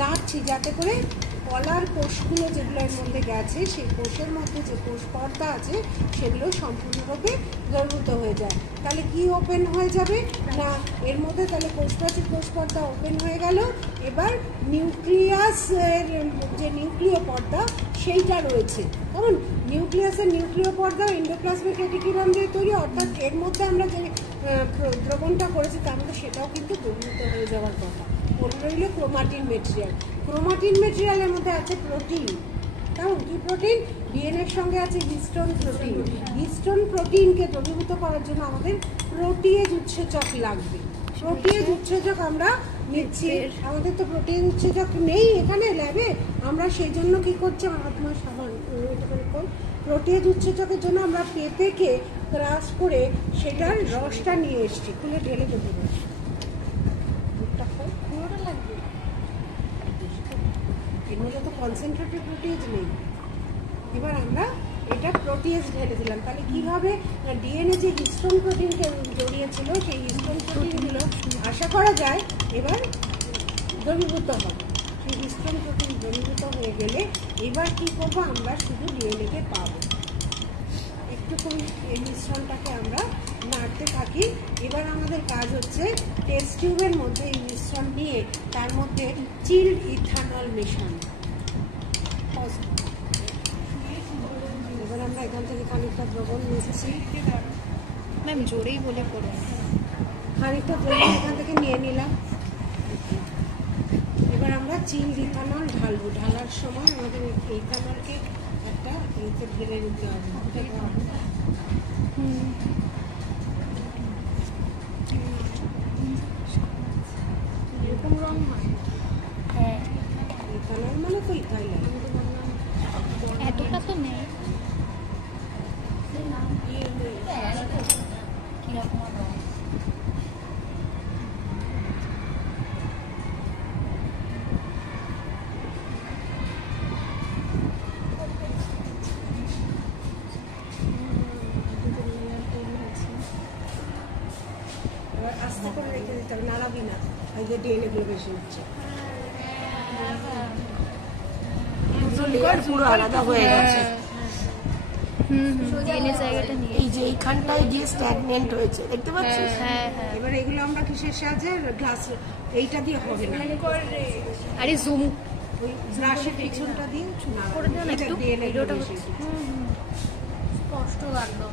নাড়ছি যাতে করে কলার কোষগুলো যেগুলো এর মধ্যে গেছে সেই কোষের মধ্যে যে কোষ পর্দা আছে সেগুলো সম্পূর্ণরূপে দ্রবীভূত হয়ে যায়। তাহলে কি ওপেন হয়ে যাবে না এর মধ্যে তাহলে কোষপ্রাচীর কোষ পর্দা ওপেন হয়ে গেল। এবার নিউক্লিয়াসের যে নিউক্লিয় পর্দা সেইটা রয়েছে, কারণ নিউক্লিয়াসের নিউক্লিয় পর্দা এন্ডোপ্লাজমিক রেটিকুলাম দিয়ে তৈরি, অর্থাৎ এর মধ্যে আমরা যে দ্রবণটা করেছি তার মধ্যে সেটাও কিন্তু দ্রবীভূত হয়ে যাওয়ার কথা। মনে রইল ক্রোমাটিন মেটেরিয়াল। ক্রোমাটিন মেটেরিয়ালের মধ্যে আছে প্রোটিন, কেমন কি প্রোটিন? ডিএনএর সঙ্গে আছে হিস্টোন প্রোটিন। হিস্টোন প্রোটিনকে দ্রবীভূত করার জন্য আমাদের প্রোটিয়েজ উৎসেচক লাগবে। প্রোটিয়েজ উৎসেচক আমরা নিচ্ছি, আমাদের তো প্রোটিন উৎসেচক নেই এখানে ল্যাবে, আমরা সেই জন্য কি করছি আপনার সাবান প্রোটিয়েজ উৎসেচকের জন্য আমরা পেঁপেকে ক্রাশ করে সেটার রসটা নিয়ে এসছি, খুলে ঢেলে দেবো। পুরোটা লাগবে, এর মধ্যে তো কনসেন্ট্রেটেড প্রোটিয়েজ নেই। এবার আমরা এটা প্রোটিয়েজ ঢেলে দিলাম, তাহলে কি হবে না ডিএনএ যে হিস্টোন প্রোটিনকে জড়িয়েছিল সেই হিস্টোন প্রোটিনগুলো আশা করা যায় এবার দ্রবীভূত হবে। সেই হিস্টোন প্রোটিন দ্রবীভূত হয়ে গেলে এবার কি করবো, আমরা শুধু ডিএনএকে পাবো। একটুখানি এই মিশ্রণটাকে আমরা নাড়তে থাকি। এবার আমাদের কাজ হচ্ছে টেস্ট টিউবের মধ্যে এই মিশ্রণ নিয়ে তার মধ্যে চিল্ড ইথানল মেশানো। এবার আমরা এখান থেকে খানিকটা দ্রবণ নিচ্ছি, ম্যাম জোরেই বলে পড়ো। খানিকটা দ্রবণ এখান থেকে নিয়ে নিলাম। এবার আমরা চিল্ড ইথানল ঢালবো। ঢালার সময় আমাদের ইথানলকে একটা এতে ঢেলে নিতে হবে। এরকম রং হয়? হ্যাঁ, ইথানল মানে তো ইথাইল, এতটা তো নেই। কিরকম রং? আস্তে করে রেখে দিতে হবে, নাড়াবি না, এই যে ডিএনএ গুলো বেশি হচ্ছে। পুরো আলাদা হয়ে গেছে। এই যে এইখানটায় গিয়ে স্ট্যাগনেন্ট হয়েছে, দেখতে পাচ্ছিস? এবার এগুলো আমরা কিসের সাহায্যে, গ্লাস এইটা দিয়ে হবে না, আরে জুম ওই ব্রাশের পিছনটা দিয়ে করে দেন একটু, ভিডিওটা স্পষ্ট একদম।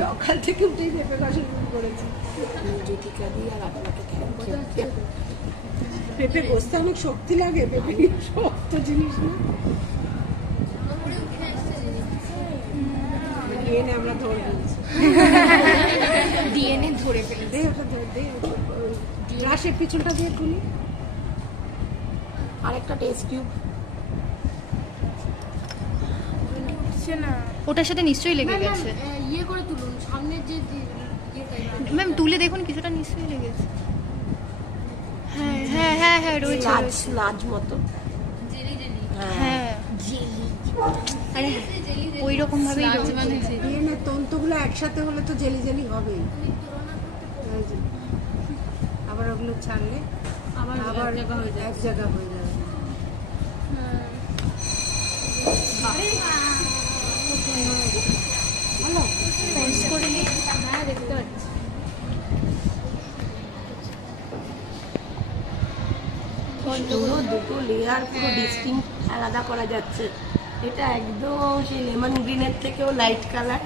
সকাল থেকে উঠেই পেঁপে কষা শুরু করেছি, জ্যোতিকা দিয়ে আর আপনাকে পেঁপে বসতে অনেক শক্তি লাগে, পেঁপে শক্ত জিনিস না। ডিএনএ আমরা ধরে ফেলছি, ডিএনএ ধরে ফেলি। দে ওটা ধরে দে, গ্লাসের পিছনটা দিয়ে খুলি। আরেকটা টেস্ট টিউব ওটার সাথে নিশ্চয়ই লেগে গেছে। ইয়ে করে তুলুন সামনে যে ম্যাম তুলে দেখুন কিছুটা নিশ্চয়ই লেগেছে। হ্যাঁ হ্যাঁ হ্যাঁ হ্যাঁ রয়েছে, লাজ মতো। হ্যাঁ আরে ওই রকম ভাবেই ডিএনএ তন্তুগুলো একসাথে হলে তো জেলি জেলি হবেই। আবার ওগুলো ছাড়লে আবার এক জায়গা হয়ে যাবে। ভালো করে নিই। হ্যাঁ দেখতে পাচ্ছি। দুটো লেয়ার পুরো ডিস্টিংক্ট আলাদা করা যাচ্ছে। এটা একদম সেই লেমন গ্রিনের থেকেও লাইট কালার,